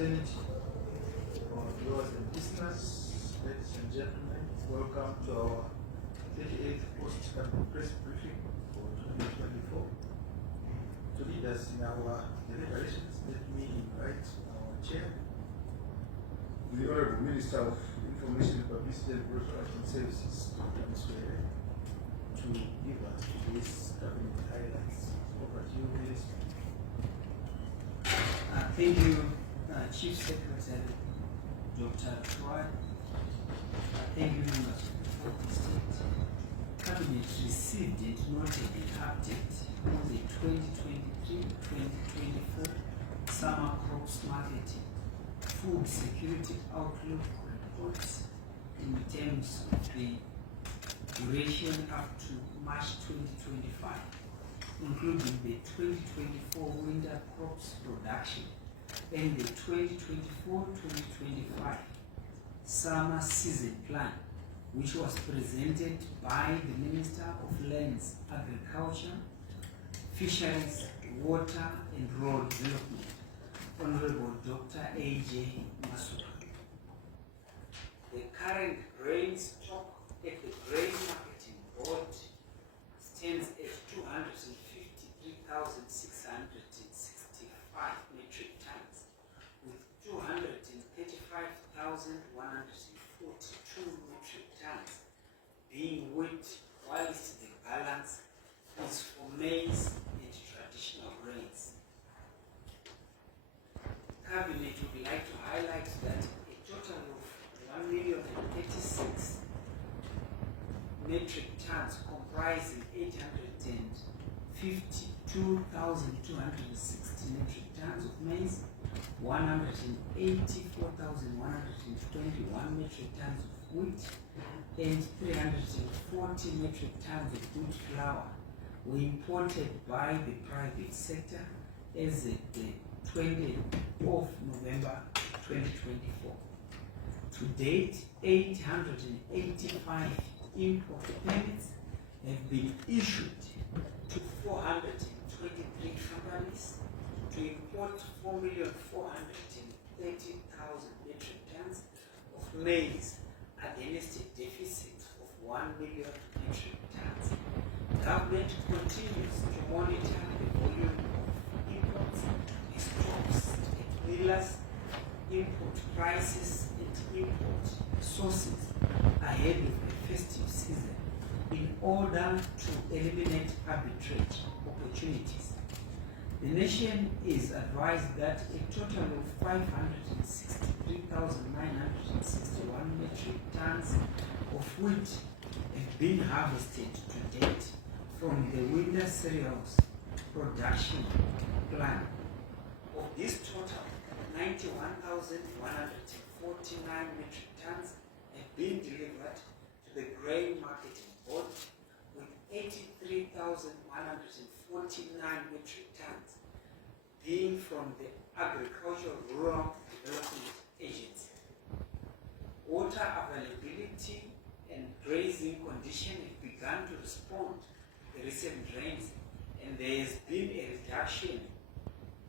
fraternity, viewers and listeners, ladies and gentlemen, welcome to our 38th post-cabinet press briefing for 2024. To lead us in our deliberations, let me invite our chair, the Honorable Minister of Information, Publicity and Broadcasting Services, Dr. Mswere, to give us today's cabinet highlights. Over to you, Minister. Thank you, Chief Secretary, Dr. Troy. Thank you, members of the State. Cabinet received and noted an update on the 2023-2024 Summer Crops Marketing Food Security Outlook reports in terms of the duration up to March 2025, including the 2024 winter crops production and the 2024-2025 summer season plan, which was presented by the Minister of Lands, Agriculture, Fisheries, Water and Rural Development, Honorable Dr. A.J. Masuka. The current grain stock at the Grain Marketing Board stands at 253,665 metric tons, with 235,142 metric tons being wheat, whilst the balance is for maize and traditional grains. Cabinet would like to highlight that a total of 1,036 metric tons comprising 852,260 metric tons of maize, 184,121 metric tons of wheat, and 340 metric tons of wheat flour were imported by the private sector as at the 20th of November 2024. To date, 885 import permits have been issued to 423 companies to import 4,430,000 metric tons of maize against a deficit of 1 million metric tons. Government continues to monitor the volume of imports, stocks at millers, import prices and import sources ahead of the festive season in order to eliminate arbitrage opportunities. The nation is advised that a total of 563,961 metric tons of wheat have been harvested to date from the winter cereals production plan. Of this total, 91,149 metric tons have been delivered to the Grain Marketing Board, with 83,149 metric tons being from the Agricultural Rural Development Agency. Water availability and grazing condition have begun to respond to the recent rains, and there has been a reduction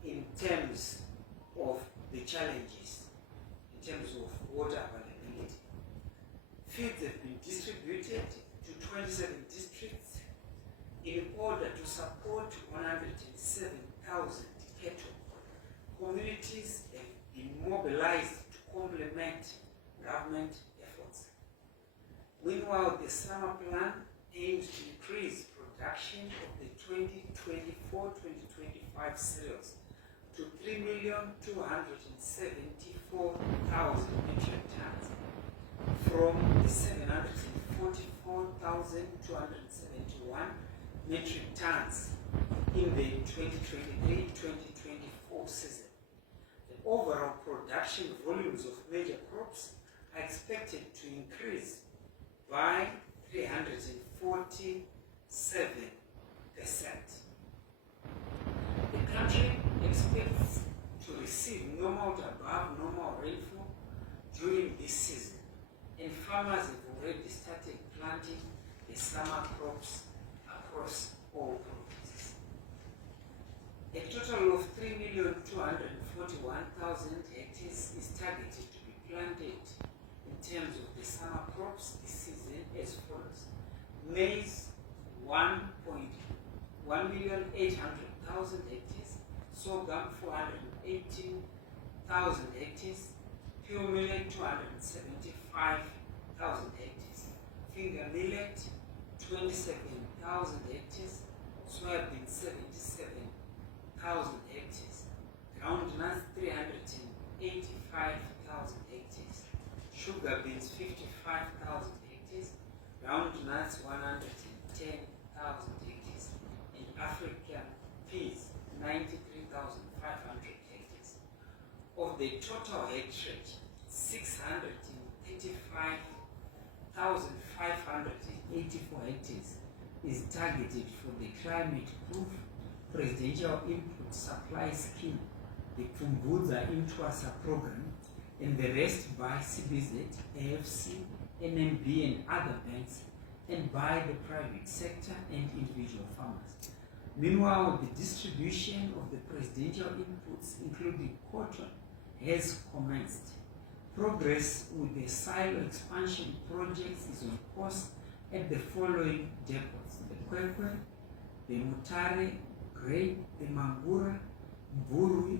in terms of the challenges in terms of water availability. Feeds have been distributed to 27 districts in order to support 107,000 cattle. Communities have been mobilized to complement government efforts. Meanwhile, the summer plan aims to increase production of the 2024-2025 cereals to 3,274,000 metric tons from the 744,271 metric tons in the 2023-2024 season. The overall production volumes of major crops are expected to increase by 347%. The country expects to receive normal to above normal rainfall during this season, and farmers have already started planting the summer crops across all provinces. A total of 3,240,000 41,000 hectares is targeted to be planted in terms of the summer crops this season as follows. Maize, 1,800,000 hectares, sorghum 418,000 hectares, pure millet 275,000 hectares, finger millet 27,000 hectares, soybean 77,000 hectares, groundnuts 385,000 hectares, sugar beans 55,000 hectares, groundnuts 110,000 hectares, and African peas 93,500 hectares. Of the total acreage, 635,584 hectares is targeted for the climate-proof Presidential Input Supply Scheme, the Pfumvudza Intwasa program, and the rest by CBZ, AFC, NMB, and other banks, and by the private sector and individual farmers. Meanwhile, the distribution of the presidential inputs, including cotton, has commenced. Progress with the silo expansion projects is on course at the following depots: the Kwekwe, the Mutare, Grey, the Mangura, Mburu,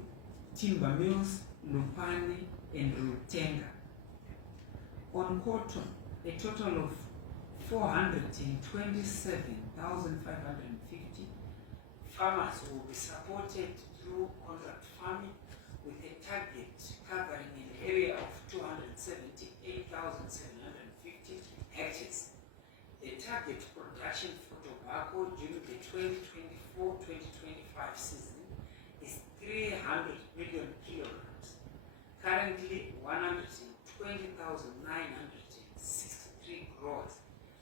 Timber Mills, Lupane, and Rutenga. On cotton, a total of 427,550 farmers will be supported through contract farming, with a target covering an area of 278,750 hectares. The target production for tobacco during the 2024-2025 season is 300 million kilograms. Currently, 120,963 growers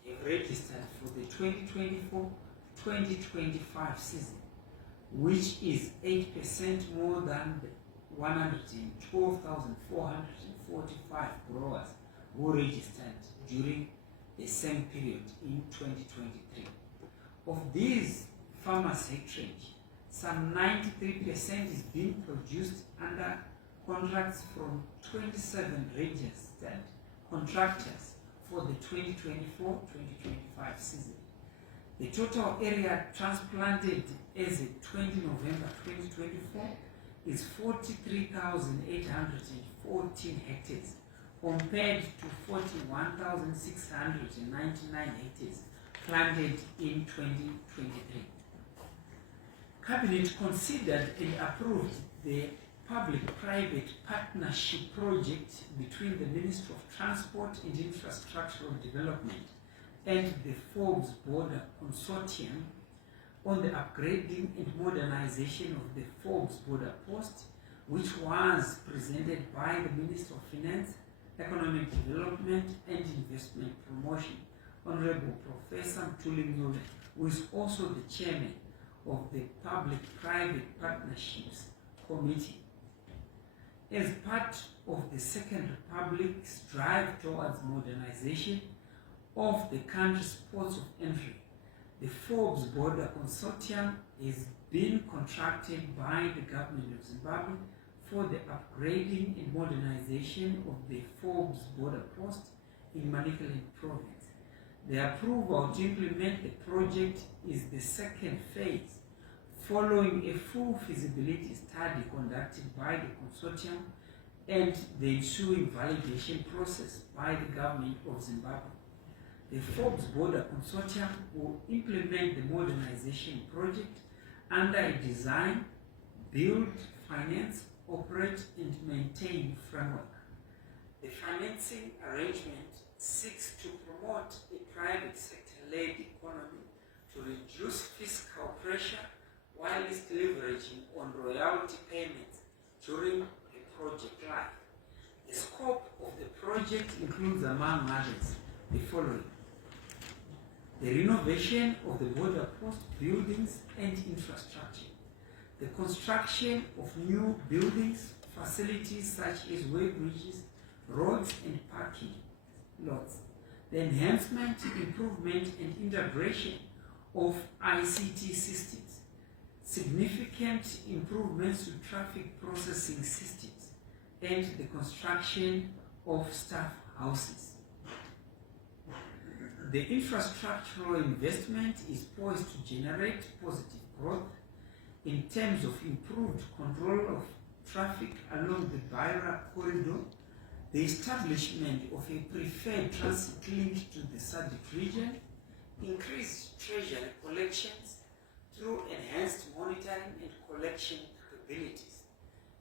have registered for the 2024-2025 season, which is 8% more than the 112,445 growers who registered during the same period in 2023. Of these farmers' acreage, some 93% is being produced under contracts from 27 registered contractors for the 2024-2025 season. The total area transplanted as of 20 November 2024 is 43,814 hectares, compared to 41,699 hectares planted in 2023. Cabinet considered and approved the public-private partnership project between the Ministry of Transport and Infrastructural Development and the Forbes Border Consortium on the upgrading and modernization of the Forbes Border Post, which was presented by the Minister of Finance, Economic Development and Investment Promotion, Honorable Professor Mthuli Ncube, who is also the chairman of the Public-Private Partnerships Committee. As part of the Second Republic's drive towards modernization of the country's ports of entry, the Forbes Border Consortium has been contracted by the government of Zimbabwe for the upgrading and modernization of the Forbes Border Post in Manicaland Province. The approval to implement the project is the second phase, following a full feasibility study conducted by the consortium and the ensuing validation process by the government of Zimbabwe. The Forbes Border Consortium will implement the modernization project under a design, build, finance, operate, and maintain framework. The financing arrangement seeks to promote a private sector-led economy to reduce fiscal pressure while leveraging on royalty payments during the project life. The scope of the project includes, among others, the following: the renovation of the border post buildings and infrastructure, the construction of new buildings, facilities such as way bridges, roads and parking lots, the enhancement, improvement and integration of ICT systems significant improvements to traffic processing systems, and the construction of staff houses. The infrastructural investment is poised to generate positive growth in terms of improved control of traffic along the Beira corridor, the establishment of a preferred transit link to the SADC region, increased treasury collections through enhanced monitoring and collection capabilities,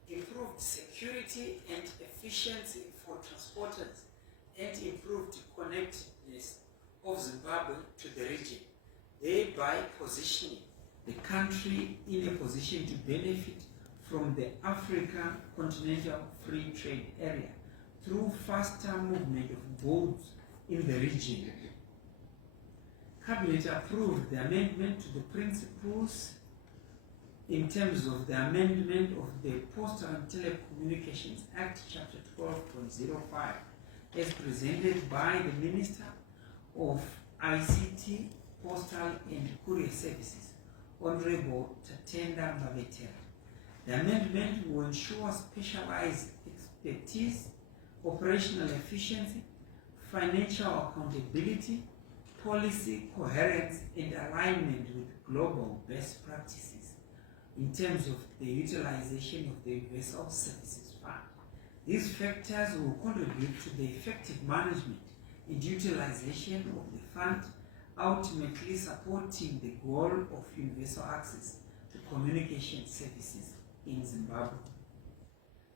improved security and efficiency for transporters, and improved connectedness of Zimbabwe to the region, thereby positioning the country in a position to benefit from the Africa Continental Free Trade Area through faster movement of goods in the region. Cabinet approved the amendment to the principles in terms of the amendment of the Postal and Telecommunications Act, Chapter 12.05, as presented by the Minister of ICT, Postal and Courier Services, Honorable Tatenda Mabetera. The amendment will ensure specialized expertise, operational efficiency, financial accountability, policy coherence, and alignment with global best practices in terms of the utilization of the Universal Services Fund. These factors will contribute to the effective management and utilization of the fund, ultimately supporting the goal of universal access to communication services in Zimbabwe.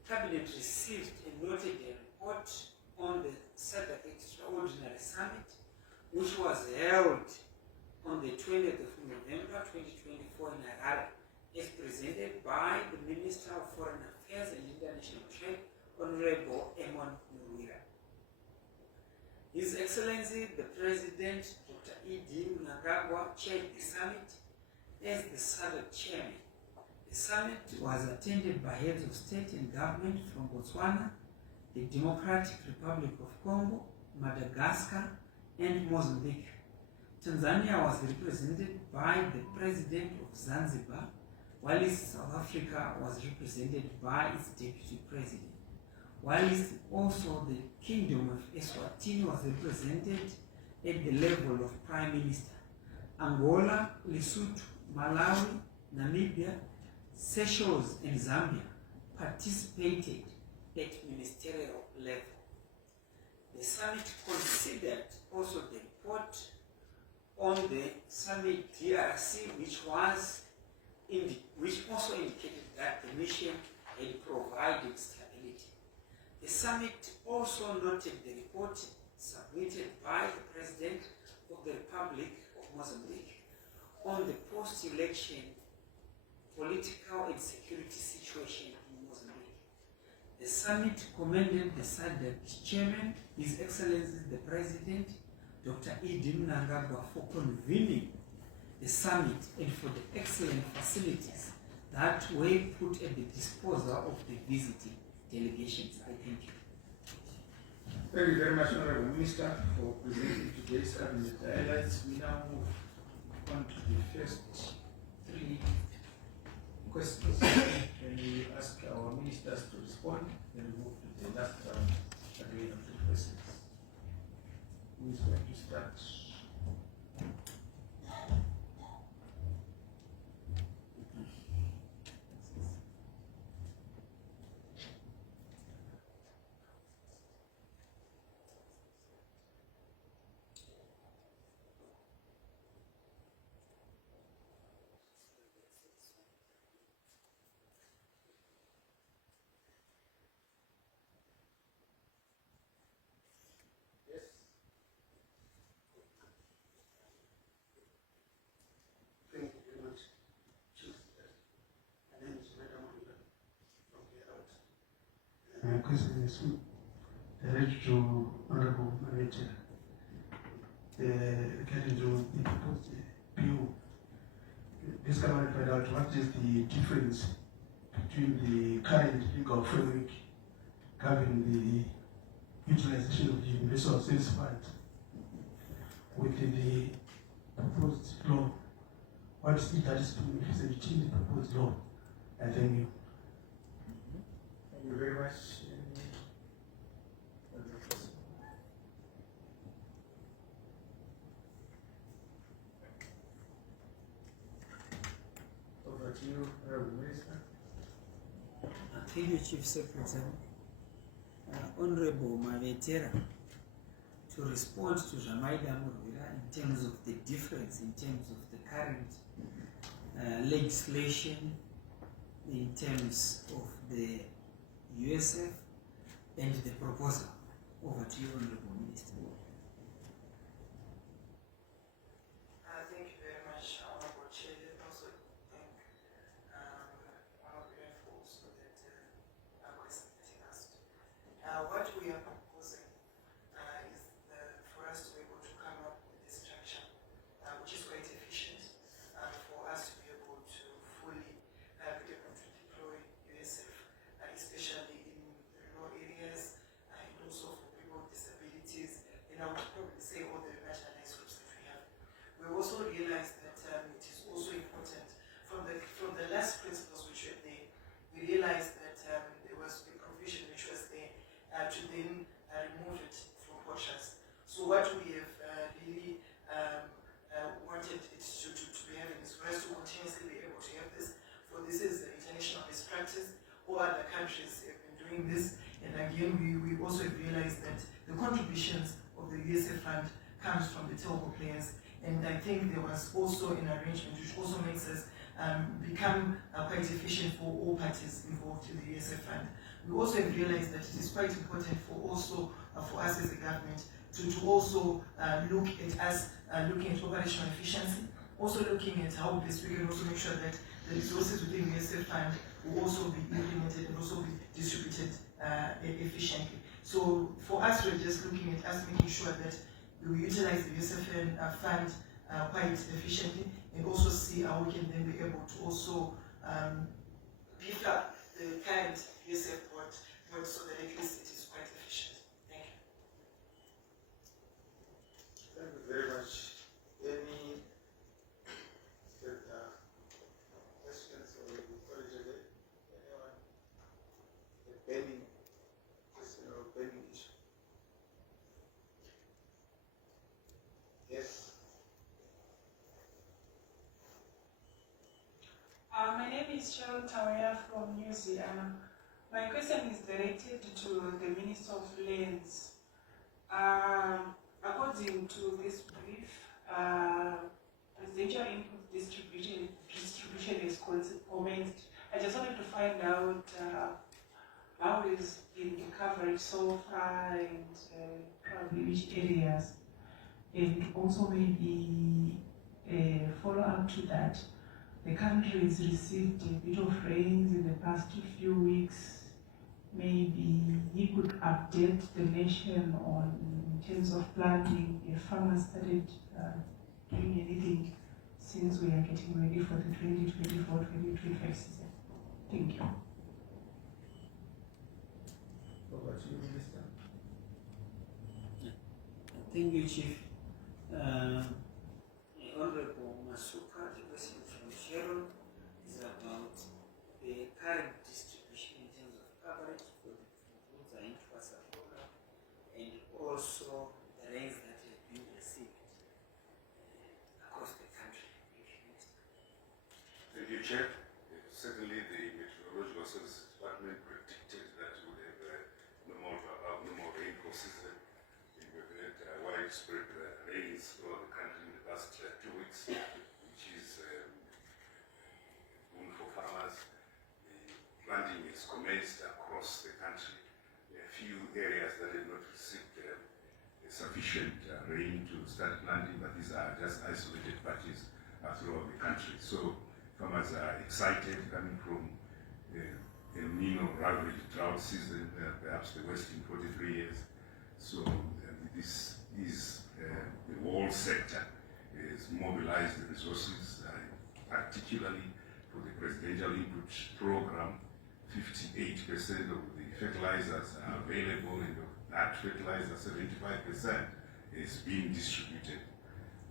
Cabinet received and noted a report on the SADC Extraordinary Summit, which was held on the 20th of November 2024 in Harare, as presented by the Minister of Foreign Affairs and International Trade, Honorable Emon Murwira. His Excellency, the President, Dr. E.D. Mnangagwa, chaired the summit as the SADC chairman. The summit was attended by heads of state and government from Botswana, the Democratic Republic of Congo, Madagascar, and Mozambique. Tanzania was represented by the President of Zanzibar, while South Africa was represented by its Deputy President. While also the Kingdom of Eswatini was represented at the level of Prime Minister. Angola, Lesotho, Malawi, Namibia, Seychelles, and Zambia participated at ministerial level. The summit considered also the report on the summit DRC, which also indicated that the mission had provided stability. The summit also noted the report submitted by the President of the Republic of Mozambique on the post-election political and security situation in Mozambique. The summit commended the SADC chairman, His Excellency the President, Dr. E.D. Mnangagwa, for convening the summit and for the excellent facilities that were put at the disposal of the visiting delegations. I thank you. Thank you very much, Honorable Minister, for presenting today's cabinet highlights. We now move on to the first three questions. Can we ask our ministers to respond? Then we move to the last round again of the questions. Who is going to start? Question is directed to Honorable Manager. Regarding to the proposed bill, this can only find out what is the difference between the current legal framework governing the utilization of the Universal Service Fund with the proposed law what is it that is being represented in the proposed law. I thank you. Thank you very much. Any other person? Over to you, Honorable Minister. Thank you, Chief Secretary. Honorable Mavetera, to respond to Jamaida Murwira in terms of the difference, in terms of the current legislation, in terms of the USF and the proposal. Over to you, Honorable Minister. Thank you very much, Honorable Chair. Also thank one of the folks for that question that he asked. What we are proposing is for us to be able to come up with a structure which is quite efficient for us to be able to fully be able to deploy USF, especially in rural areas and also for people with disabilities, and I would probably say all the marginalized groups that we have. We also realize that it is also important from the last principles which were there. We realized that there was a provision which was there to then remove it from poachers. So what we have really wanted it to be having is for us to continuously be able to have this. For this is the international best practice. All other countries have been doing this, and again we also realized that the contributions of the USF fund comes from the telco players. And I think there was also an arrangement which also makes us become quite efficient for all parties involved in the USF fund. We also have realized that it is quite important for also for us as a government to also look at us looking at operational efficiency, also looking at how best we can also make sure that the resources within the USF fund will also be implemented and also be distributed efficiently. So for us, we're just looking at us making sure that we utilize the USF fund quite efficiently, and also see how we can then be able to also beef up the current USF board so that at least it is quite efficient. Thank you. Thank you very much. Any questions or encourage today? Anyone? A pending question or pending issue? Yes. My name is Cheryl Tawaya from New Zealand. My question is directed to the Minister of Lands. According to this brief, presidential input distribution is commenced. I just wanted to find out how is been the coverage so far and probably which areas, and also maybe a follow-up to that. The country has received a bit of rains in the past few weeks. Maybe he could update the nation on, in terms of planting, if farmers started doing anything since we are getting ready for the 2024-2025 season. Thank you. Over to you, Minister. Thank you, Chief. Honorable Masuka, the question from Sharon is about the current distribution in terms of coverage for the Fruza Infrastructure program, and also the rains that have been received across the country. Thank you, Chair. Certainly, the Meteorological Services Department predicted that we would have abnormal rainfall season. We've had widespread rains throughout the country in the past 2 weeks, which is boon for farmers. The planting is commenced across the country. There are a few areas that have not received sufficient rain to start planting, but these are just isolated patches throughout the country. So farmers are excited coming from El Nino ravaged drought season, perhaps the worst in 43 years. So this is the whole sector has mobilized the resources, particularly for the presidential input program. 58% of the fertilizers are available, and of that fertilizer, 75% is being distributed.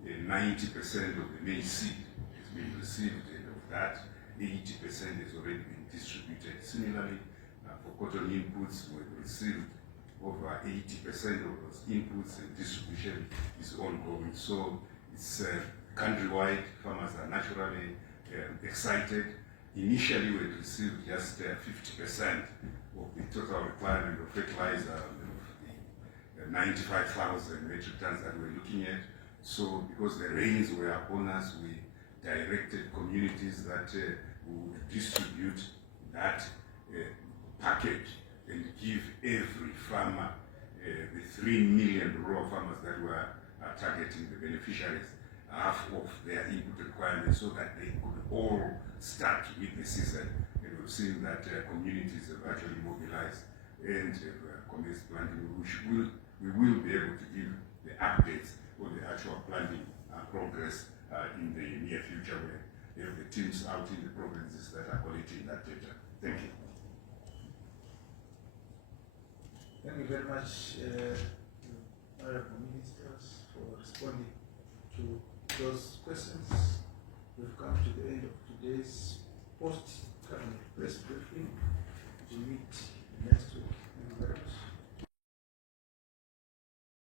90% of the maize seed is been received, and of that, 80% has already been distributed. Similarly, for cotton inputs, we've received over 80% of those inputs, and distribution is ongoing. So it's countrywide. Farmers are naturally excited. Initially, we received just 50% of the total requirement of fertilizer, of the 95,000 metric tons that we're looking at. So because the rains were upon us, we directed communities that would distribute that package and give every farmer, the 3 million rural farmers that were targeting the beneficiaries, half of their input requirements so that they could all start with the season. And we've seen that communities have actually mobilized and have commenced planting. We will be able to give the updates on the actual planting progress in the near future, where we have the teams out in the provinces that are collecting that data. Thank you. Thank you very much, honorable ministers, for responding to those questions. We've come to the end of today's post-cabinet press briefing. We meet